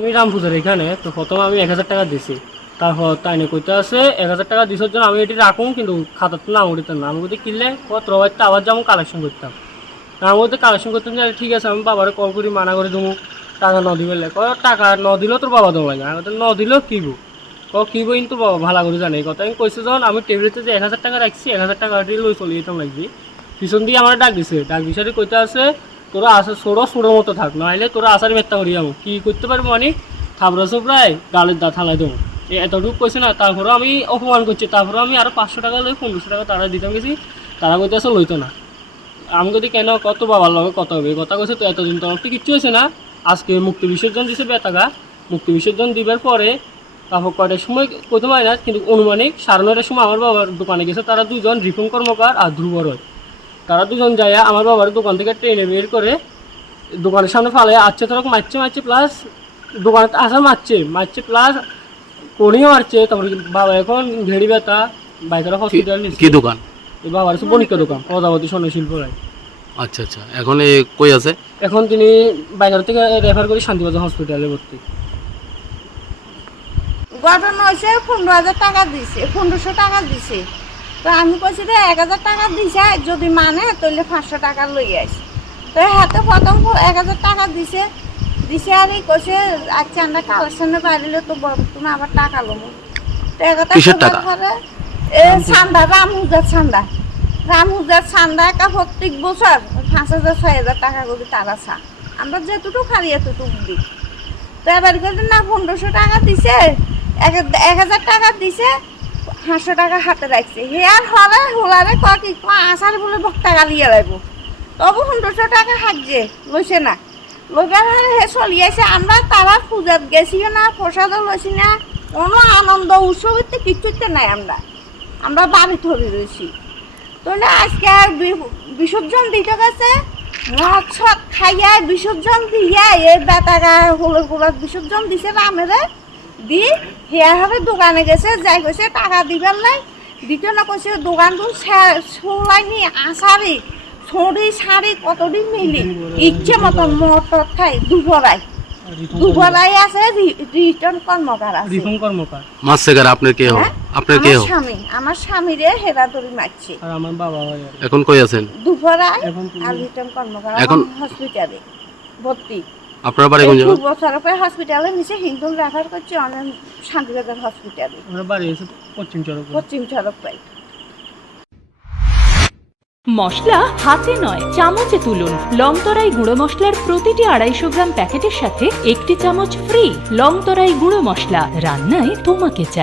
আমি রামপুজার এখানে, তো প্রথমে আমি এক হাজার টাকা দিছি। তারপর তাই নিয়ে কইতে আছে, এক হাজার টাকা দিছর জন্য আমি এটি রাখুন কিন্তু খাতার তো নাম উঠিতাম না। আমি যদি কিনলে কত রবাইতে আবার যেমন কালেকশন করতাম। আমি বলতে কালেকশন করতাম যে ঠিক আছে, আমি বাবারে কল করি, মানা করে দেবো টাকা ন দিবে কয় টাকা ন দিলেও তোর বাবা দেওয়া লাগে আমি ন দিলেও কিবো ক কিবো কিন্তু বাবা ভালো করে জানে। এই কথা আমি কইছি, যখন আমি টেবিলেতে যে এক হাজার টাকা রাখছি, এক হাজার টাকা লই চলে যেতাম লাগবি। পিছন দিয়ে আমার ডাক দিছে। ডাক দিছে কইতে আছে তোরা আসে ছোড়ো ছোড়োর মতো থাক, নাহলে তোরা আসার মেত্তা করি যাব। কী করতে পারব মানে? থাবড়া প্রায় গালের দা থালাই দেবো। এতটুকু কইছে না তারপরে আমি অপমান করছি তারপরে আমি আরও পাঁচশো টাকা লই, পনেরোশো টাকা তারা দিতাম গেছি, তারা কইতে আসে লইতো না। আমি যদি কেন? কত বাবার লগে কত হবে? কথা কইছে তো এতদিন তোমার তো কিচ্ছু হয়েছে না। আজকে মুক্তি বিসর্জন দিছে বেতাগা মুক্তি বিসর্জন দিবার পরে তারপর কয়টার সময় প্রথম হয় না, কিন্তু অনুমানিক সাড়ে নয়টার সময় আমার বাবার দোকানে গেছে, তারা দুজন রিফন কর্মকার আর ধ্রুব রয়। তারা দুজন যায় আমার বাবার দোকান থেকে ট্রেনে বের করে দোকানের সামনে ফালে আচ্ছে তরক মারছে মারছে প্লাস দোকানে আসা মারছে মারছে প্লাস কোনিও মারছে তারপরে বাবা এখন ঘেড়ি ব্যথা বাইকের হসপিটাল কি দোকান? বাবার হচ্ছে বণিকা দোকান প্রজাপতি স্বর্ণ শিল্প রায় আচ্ছা আচ্ছা। এখন এ কই আছে? এখন তিনি বাইকার থেকে রেফার করে শান্তিবাজার হসপিটালে ভর্তি। ঘটনা হয়েছে পনেরো হাজার টাকা দিছে পনেরোশো টাকা দিছে। তো আমি কইছি যে এক হাজার টাকা দিছে যদি মানে তাহলে পাঁচশো টাকা লই আইস। তো হাতে প্রথম এক হাজার টাকা দিছে। দিছে আর কইছে আচ্ছা আমরা কালেকশনে পাইলে তো বড় তুমি আবার টাকা লবো তো একথা কিসের কবার টাকা? পরে, এ চান্দা রামহুজার চান্দা রামহুজার চান্দা একা প্রত্যেক বছর পাঁচ হাজার ছয় হাজার টাকা করে তারা চা আমরা যেটুকু খালি এতটুকু দিই। তো এবার না পনেরোশো টাকা দিছে এক এক হাজার টাকা দিছে পাঁচশো টাকা হাতে রাখছে। হে আর হলে হোলারে ক কি? ক আসার বলে বক্তা গালিয়ে লাগবো তবু পনেরোশো টাকা হাঁকছে লইছে না। লোকের হারে হে চলিয়েছে আমরা তারা পূজাত গেছিও না, প্রসাদও লইছি না, কোনো আনন্দ উৎসবিতে কিছুতে নাই আমরা। আমরা বাড়ি ধরে রয়েছি। তাহলে আজকে আর বিসর্জন দিতে গেছে, মদ সদ খাইয়া বিসর্জন দিয়া এই বেটাগা হলুদগুলার বিসর্জন দিছে না রামেরে দি হিয়া হবে দোকানে গেছে যাই কইছে টাকা দিবেন নাই? দিতে না কইছে দোকানটো সোলাইনি আসারি ছড়ি শাড়ি কতটি মিলি? ইচ্ছে মতন মটর খাই দুবরাই দুবরাই আছে রিটার্ন কর্মকার আছে। রিফন কর্মকার মাছ সেগার আপনার কে হ্যাঁ? আপনার কে আমার স্বামী আমার স্বামীরে হেরা ধরি মারছে আর আমার বাবা। এখন কই আছেন? আর রিটার্ন কর্মকার এখন- হসপিটালে ভর্তি আপনার বাড়ি কোন জায়গা? হসপিটালে নিচে হিন্দু রেফার করছে অনেক শান্তিবাজার হসপিটালে আমরা বাড়ি হচ্ছে পশ্চিম চরক পশ্চিম চরক পাই মশলা হাতে নয় চামচে তুলুন। লংতরাই গুঁড়ো মশলার প্রতিটি আড়াইশো গ্রাম প্যাকেটের সাথে একটি চামচ ফ্রি লংতরাই গুঁড়ো মশলা। রান্নায় তোমাকে চাই।